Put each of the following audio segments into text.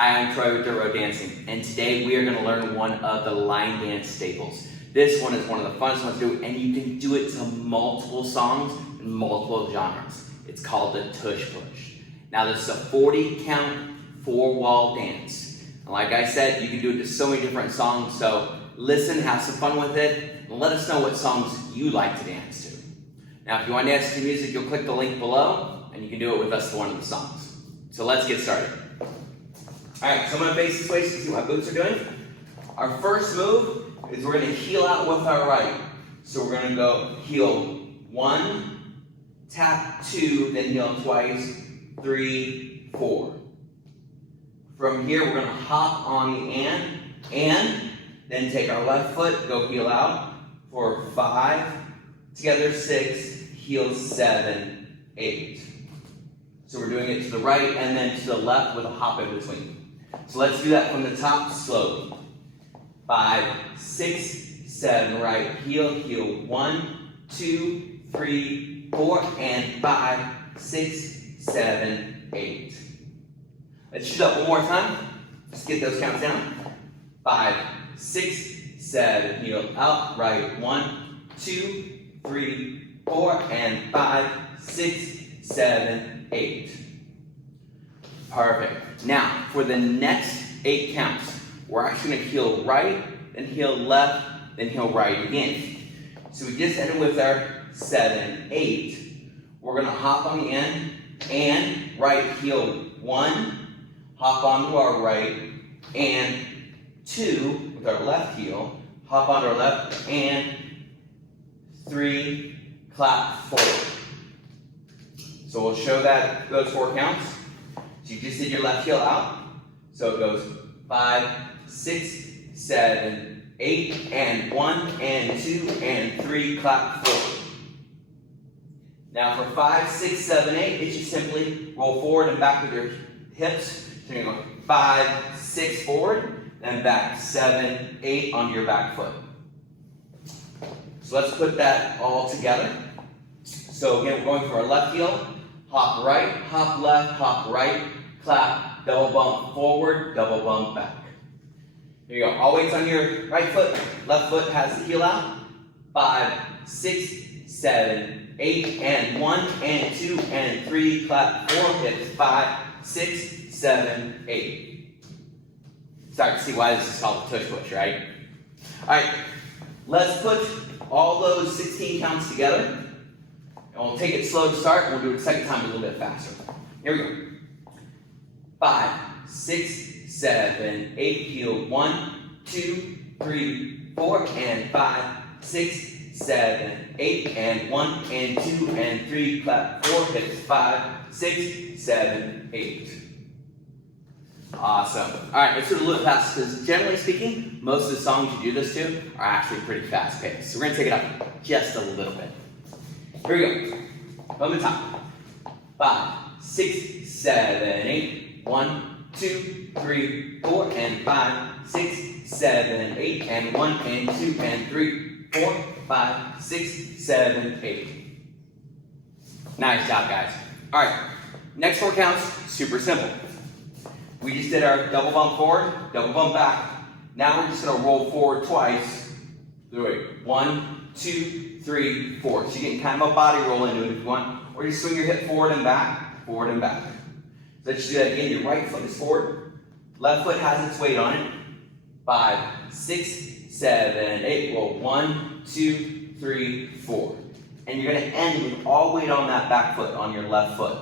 Hi, I'm Troy with Dirt Road Dancing, and today we are going to learn one of the line dance staples. This one is one of the funnest ones to do, and you can do it to multiple songs and multiple genres. It's called the Tush Push. Now this is a 40 count, 4-wall dance. And like I said, you can do it to so many different songs, so listen, have some fun with it, and let us know what songs you like to dance to. Now if you want to dance to music, you'll click the link below, and you can do it with us to one of the songs. So let's get started. Alright, so I'm going to face this way so you can see what my boots are doing. Our first move is we're going to heel out with our right. So we're going to go heel 1, tap 2, then heel twice, 3, 4. From here, we're going to hop on the and then take our left foot, go heel out for 5, together 6, heel 7, 8. So we're doing it to the right and then to the left with a hop in between. So let's do that from the top slowly. 5, 6, 7, right heel, heel 1, 2, 3, 4, and 5, 6, 7, 8. Let's do that one more time. Just get those counts down. 5, 6, 7, heel out, right 1, 2, 3, 4, and 5, 6, 7, 8. Perfect. Now, for the next 8 counts, we're actually going to heel right, then heel left, then heel right again. So we just ended with our 7, 8. We're going to hop on the end and right heel 1, hop onto our right, and 2 with our left heel, hop onto our left, and 3, clap forward. So we'll show that those 4 counts. So you just did your left heel out. So it goes 5, 6, 7, 8, and 1, and 2, and 3, clap forward. Now for 5, 6, 7, 8, it's just simply roll forward and back with your hips. So you're going to go 5, 6 forward, then back 7, 8 onto your back foot. So let's put that all together. So again, we're going for our left heel, hop right, hop left, hop right, clap, double bump forward, double bump back. Here you go. Always on your right foot. Left foot has the heel out. 5, 6, 7, 8, and 1, and 2, and 3, clap 4, hips 5, 6, 7, 8. Start to see why this is called the Tush Push, right? Alright, let's put all those 16 counts together. And we'll take it slow to start, and we'll do it a second time a little bit faster. Here we go. 5, 6, 7, 8, heel 1, 2, 3, 4, and 5, 6, 7, 8, and 1, and 2, and 3, clap 4, hips 5, 6, 7, 8. Awesome. Alright, let's do it a little fast because generally speaking, most of the songs you do this to are actually pretty fast paced. So we're going to take it up just a little bit. Here we go. From the top. 5, 6, 7, 8. 1, 2, 3, 4, and 5, 6, 7, 8, and 1, and 2, and 3, 4, 5, 6, 7, 8. Nice job, guys. All right, next 4 counts, super simple. We just did our double bump forward, double bump back. Now we're just gonna roll forward twice. Do it. 1, 2, 3, 4. So you're getting kind of a body roll into it if you want, or you swing your hip forward and back, forward and back. Let's do that again. Your right foot is forward. Left foot has its weight on it. 5, 6, 7, 8. Roll 1, 2, 3, 4. And you're going to end with all weight on that back foot, on your left foot.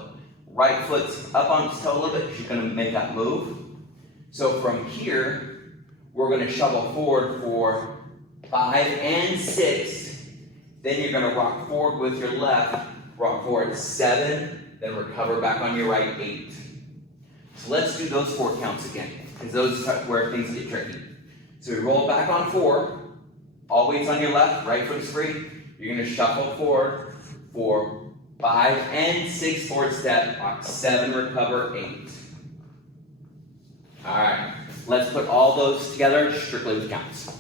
Right foot's up on its toe a little bit because you're going to make that move. So from here, we're going to shovel forward for 5 and 6. Then you're going to rock forward with your left. Rock forward 7. Then recover back on your right 8. So let's do those 4 counts again, because those are where things get tricky. So we roll back on 4, all weights on your left, right foot is free. You're going to shuffle forward for 5 and 6 forward step, rock 7, recover 8. All right, let's put all those together strictly with counts.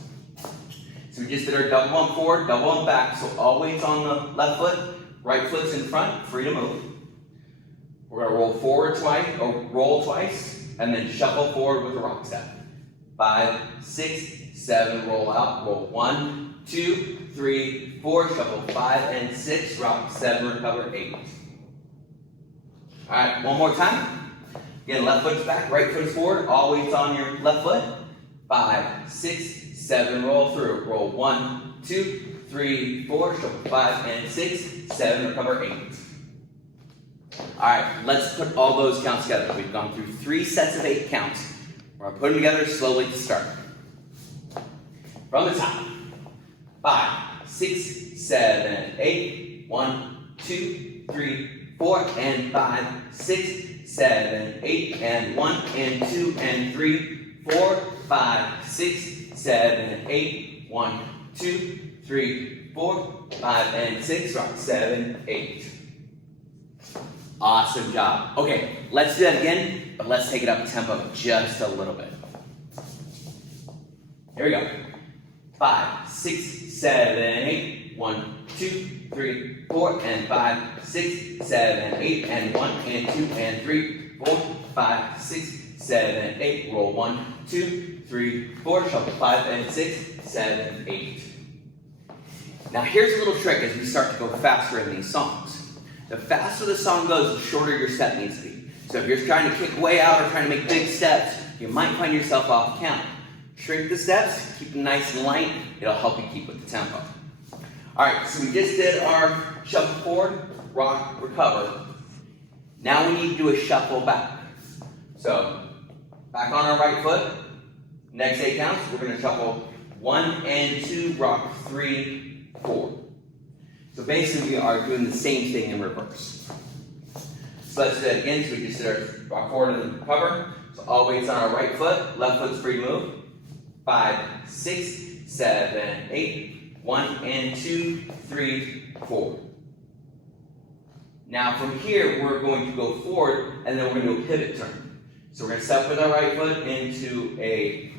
So we just did our double bump forward, double bump back, so all weights on the left foot, right foot's in front, free to move. We're going to roll forward twice, or roll twice, and then shuffle forward with a rock step. 5, 6, 7, roll out, roll 1, 2, 3, 4, shuffle 5 and 6, rock 7, recover 8. All right, one more time. Again, left foot's back, right foot is forward, all weight's on your left foot. 5, 6, 7, roll through, roll 1, 2, 3, 4, shuffle 5 and 6, 7, recover 8. All right, let's put all those counts together. We've gone through 3 sets of 8 counts. We're gonna put them together slowly to start. From the top. 5, 6, 7, 8, 1, 2, 3, 4, and 5, 6, 7, 8, and 1, and 2, and 3, 4, 5, 6, 7, 8, 1, 2, 3, 4, 5, and 6, rock 7, 8. Awesome job. Okay, let's do that again, but let's take it up tempo just a little bit. Here we go. 5, 6, 7, 8, 1, 2, 3, 4, and 5, 6, 7, 8, and 1, and 2, and 3, 4, 5, 6, 7, 8, roll 1, 2, 3, 4, shuffle 5 and 6, 7, 8. Now here's a little trick as we start to go faster in these songs. The faster the song goes, the shorter your step needs to be. So if you're trying to kick way out or trying to make big steps, you might find yourself off count. Shrink the steps, keep them nice and light. It'll help you keep with the tempo. All right, so we just did our shuffle forward, rock, recover. Now we need to do a shuffle back. So back on our right foot. Next 8 counts, we're going to shuffle 1 and 2, rock 3, 4. So basically we are doing the same thing in reverse. So let's do that again. So we just did our rock forward and then recover. So all weight's on our right foot, left foot's free to move. 5, 6, 7, 8, 1 and 2, 3, 4. Now from here we're going to go forward and then we're going to do a pivot turn. So we're going to step with our right foot into a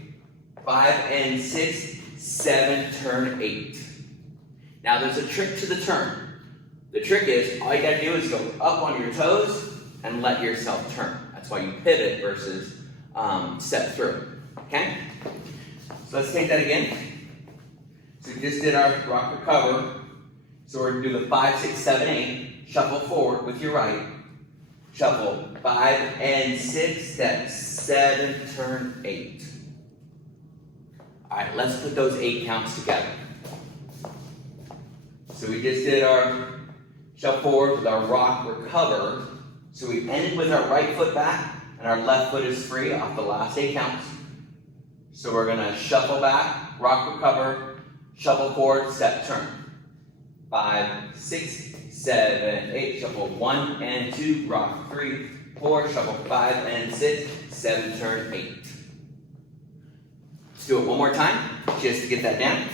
5 and 6, 7, turn 8. Now there's a trick to the turn. The trick is, all you gotta do is go up on your toes and let yourself turn. That's why you pivot versus step through, okay? So let's take that again. So we just did our rock recover. So we're gonna do the 5, 6, 7, 8. Shuffle forward with your right. Shuffle 5 and 6, step 7, turn 8. All right, let's put those 8 counts together. So we just did our shuffle forward with our rock recover. So we ended with our right foot back and our left foot is free off the last 8 counts. So we're gonna shuffle back, rock recover, shuffle forward, step turn. 5, 6, 7, 8, shuffle 1 and 2, rock 3, 4, shuffle 5 and 6, 7, turn 8. Let's do it one more time, just to get that down.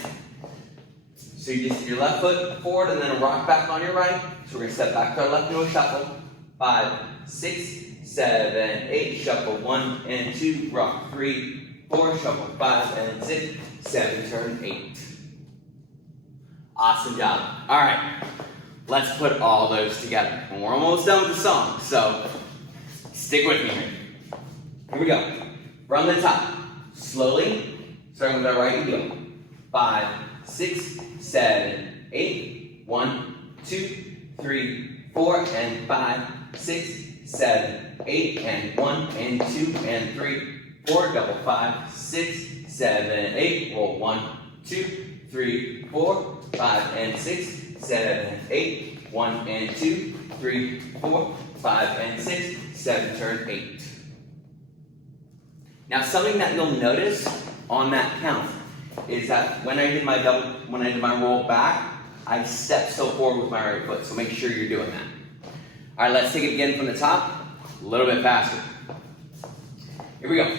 So you just do your left foot forward and then a rock back on your right. So we're going to step back to our left into a shuffle. 5, 6, 7, 8, shuffle 1 and 2, rock 3, 4, shuffle 5 and 6, 7, turn 8. Awesome job. All right, let's put all those together. And we're almost done with the song, so stick with me here. Here we go. From the top, slowly, starting with our right heel. 5, 6, 7, 8, 1, 2, 3, 4, and 5, 6, 7, 8, and 1, and 2, and 3, 4, double 5, 6, 7, 8, roll 1, 2, 3, 4, 5, and 6, 7, 8, 1, and 2, 3, 4, 5, and 6, 7, turn 8. Now something that you'll notice on that count is that when I did my roll back, I stepped still forward with my right foot. So make sure you're doing that. All right, let's take it again from the top, a little bit faster. Here we go.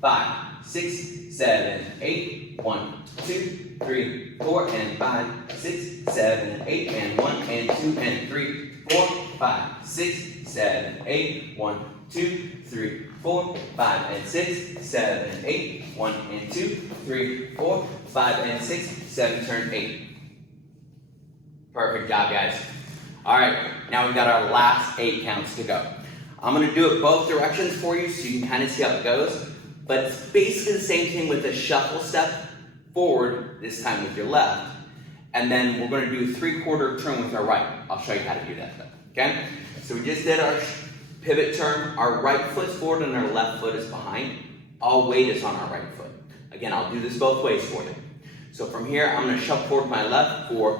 5, 6, 7, 8, 1, 2, 3, 4, and 5, 6, 7, 8, and 1, and 2, and 3, 4, 5, 6, 7, 8, 1, 2, 3, 4, 5, and 6, 7, 8, 1, and 2, 3, 4, 5, and 6, 7, turn 8. Perfect job, guys. All right, now we've got our last 8 counts to go. I'm going to do it both directions for you so you can kind of see how it goes. But it's basically the same thing with the shuffle step forward, this time with your left. And then we're going to do a 3/4 turn with our right. I'll show you how to do that though. Okay? So we just did our pivot turn. Our right foot's forward and our left foot is behind. All weight is on our right foot. Again, I'll do this both ways for you. So from here, I'm going to shuffle forward my left for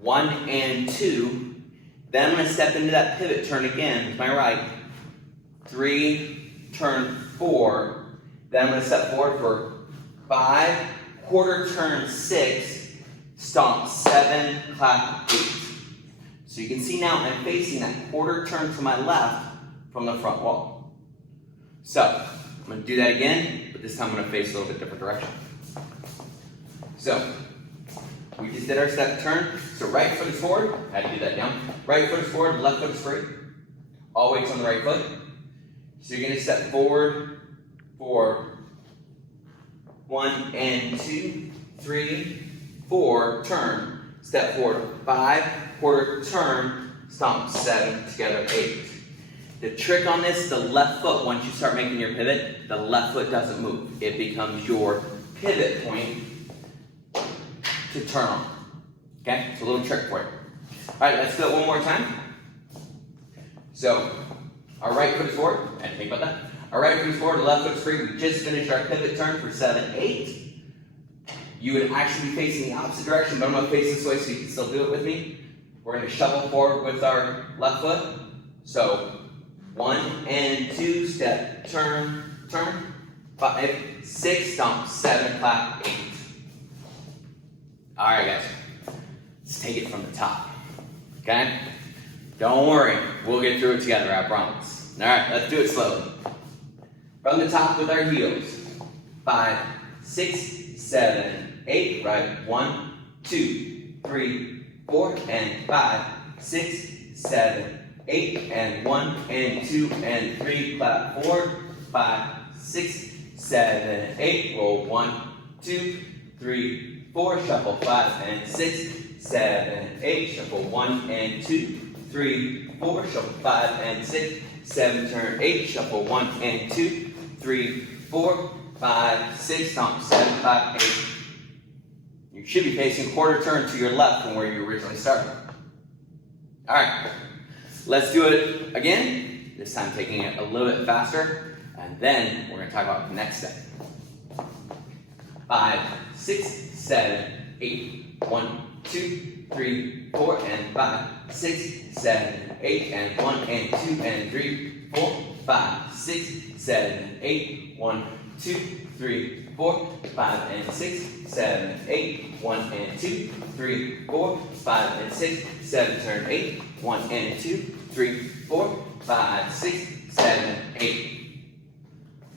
1 and 2. Then I'm going to step into that pivot turn again with my right. 3, turn 4. Then I'm going to step forward for 5, quarter turn 6, stomp 7, clap 8. So you can see now I'm facing that quarter turn to my left from the front wall. So I'm going to do that again, but this time I'm going to face a little bit different direction. So we just did our step turn. So right foot is forward. I had to do that down. Right foot is forward, left foot is free. All weight's on the right foot. So you're going to step forward for 1 and 2, 3, 4, turn. Step forward 5, quarter turn, stomp 7, together 8. The trick on this, the left foot, once you start making your pivot, the left foot doesn't move. It becomes your pivot point to turn on. Okay? It's a little trick for you. All right, let's do it one more time. So, our right foot is forward. I didn't think about that. Our right foot is forward, left foot is free. We just finished our pivot turn for 7, 8. You would actually be facing the opposite direction, but I'm going to face this way so you can still do it with me. We're going to shuffle forward with our left foot. So, 1 and 2, step, turn, turn. 5, 6, stomp, 7, clap, 8. All right, guys. Let's take it from the top. Okay? Don't worry. We'll get through it together, I promise. All right, let's do it slowly. From the top with our heels. 5, 6, 7, 8. Right. 1, 2, 3, 4, and 5, 6, 7, 8, and 1, and 2, and 3. Clap 4, 5, 6, 7, 8. Roll 1, 2, 3, 4. Shuffle 5 and 6, 7, 8. Shuffle 1 and 2, 3, 4. Shuffle 5 and 6, 7, turn 8. Shuffle 1 and 2, 3, 4, 5, 6. Stomp 7, clap 8. You should be facing quarter turn to your left from where you originally started. All right, let's do it again. This time taking it a little bit faster, and then we're going to talk about the next step. 5, 6, 7, 8. 1, 2, 3, 4, and 5, 6, 7, 8, and 1, and 2, and 3, 4, 5, 6, 7, 8. 1, 2, 3, 4, 5, and 6, 7, 8. 1 and 2, 3, 4, 5, and 6, 7, turn 8. 1 and 2, 3, 4, 5, 6, 7, 8.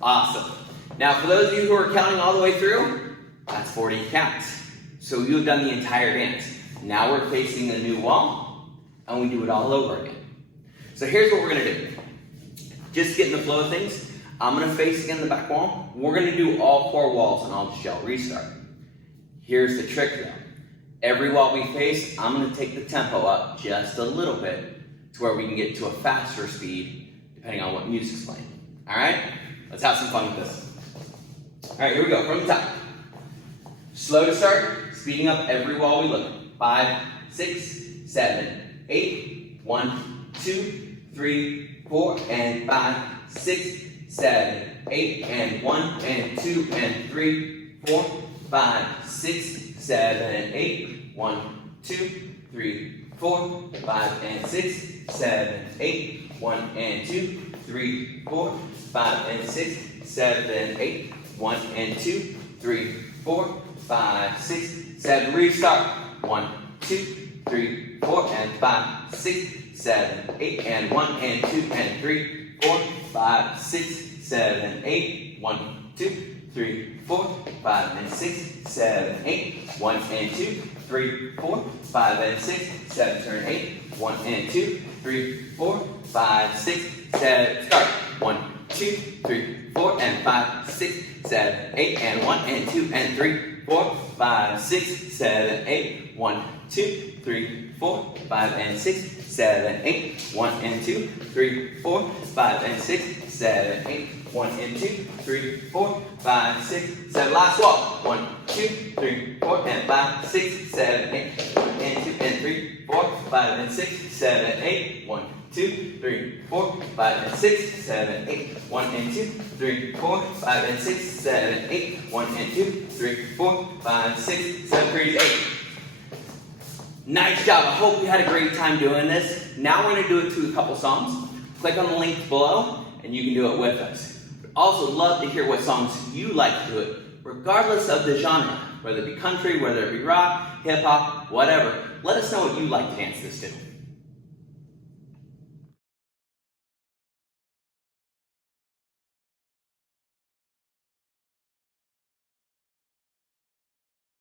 Awesome. Now, for those of you who are counting all the way through, that's 40 counts. So you've done the entire dance. Now we're facing the new wall, and we do it all over again. So here's what we're going to do. Just to get in the flow of things, I'm going to face again the back wall. We're going to do all 4 walls, and I'll just yell restart. Here's the trick though. Every wall we face, I'm going to take the tempo up just a little bit to where we can get to a faster speed, depending on what music's playing. All right? Let's have some fun with this. All right, here we go, from the top. Slow to start, speeding up every wall we look at. 5, 6, 7, 8. 1, 2, 3, 4, and 5, 6, 7, 8, and 1, and 2, and 3, 4, 5, 6, 7, 8. 1, 2, 3, 4, 5, and 6, 7, 8. 1 and 2, 3, 4, 5, and 6, 7, 8. 1 and 2, 3, 4, 5, 6, 7. Restart. 1, 2, 3, 4, and 5, 6, 7, 8, and 1 and 2, and 3, 4, 5, 6, 7, 8. 1, 2, 3, 4, 5, and 6, 7, 8. 1 and 2, 3, 4, 5, and 6, 7, turn 8. 1 and 2, 3, 4, 5, 6, 7, start. 1, 2, 3, 4, and 5, 6, 7, 8, and 1 and 2, and 3, 4, 5, 6, 7, 8. 1, 2, 3, 4, 5, and 6, 7, 8. 1 and 2, 3, 4, 5 and 6, 7, 8. 1 and 2, 3, 4, 5, 6, 7. Last walk. 1, 2, 3, 4, and 5, 6, 7, 8. 1 and 2 and 3, 4, 5 and 6, 7, 8. 1, 2, 3, 4, 5 and 6, 7, 8. 1 and 2, 3, 4, 5 and 6, 7, 8. 1 and 2, 3, 4, 5, 6, 7. Freeze 8. Nice job. I hope you had a great time doing this. Now we're going to do it to a couple songs. Click on the link below and you can do it with us. Also love to hear what songs you like to do it, regardless of the genre, whether it be country, whether it be rock, hip hop, whatever. Let us know what you like to dance this to.